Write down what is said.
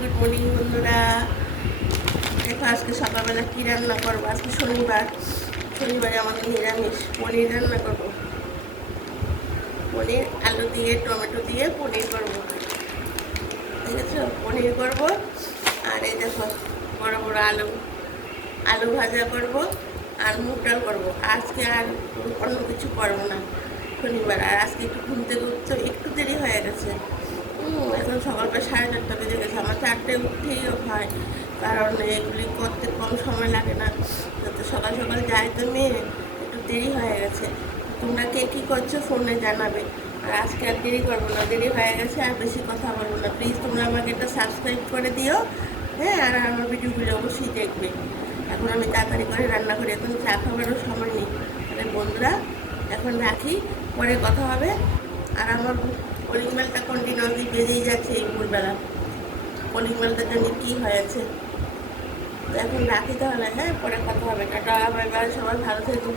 Good morning বন্ধুরা। দেখো আজকে সকালবেলা কী রান্না করবো। আজকে শনিবারে আমাদের নিরামিষ পনির রান্না করবো। পনির আলু দিয়ে টমেটো দিয়ে পনির করবো, ঠিক আছে? পনির করবো। আর এই দেখো বড় বড় আলু ভাজা করবো আর মুগ ডাল করবো। আজকে আর অন্য কিছু করবো না, শনিবার। আর আজকে একটু ঘুম থেকে উঠতে একটু দেরি হয়ে গেছে। এখন সকালবেলা 4:30 বেজে গেছে। আমার 4টায় উঠতেই হয়, কারণ এগুলি করতে কম সময় লাগে না। তো সকাল সকাল যাই তো মেয়ে, একটু দেরি হয়ে গেছে। তোমরা কে কী করছো ফোনে জানাবে। আর আজকে আর দেরি করবো না, দেরি হয়ে গেছে, আর বেশি কথা বলবো না। প্লিজ তোমরা আমাকে একটা সাবস্ক্রাইব করে দিও, হ্যাঁ? আর আমার ভিডিওগুলো অবশ্যই দেখবে। এখন আমি তাড়াতাড়ি করে রান্না করি, এখন চা খাবারও সময় নেই। তাহলে বন্ধুরা এখন রাখি, পরে কথা হবে। আর আমার কলিং বেলটা কন্টিনিউসলি বেজেই যাচ্ছে এই ভোরবেলা। কলিং বেলটার জন্য কী হয়েছে। তো এখন রাখি তাহলে, হ্যাঁ? পরে কথা হবে। টাটা, বাই বাই, সবাই ভালো থেকো।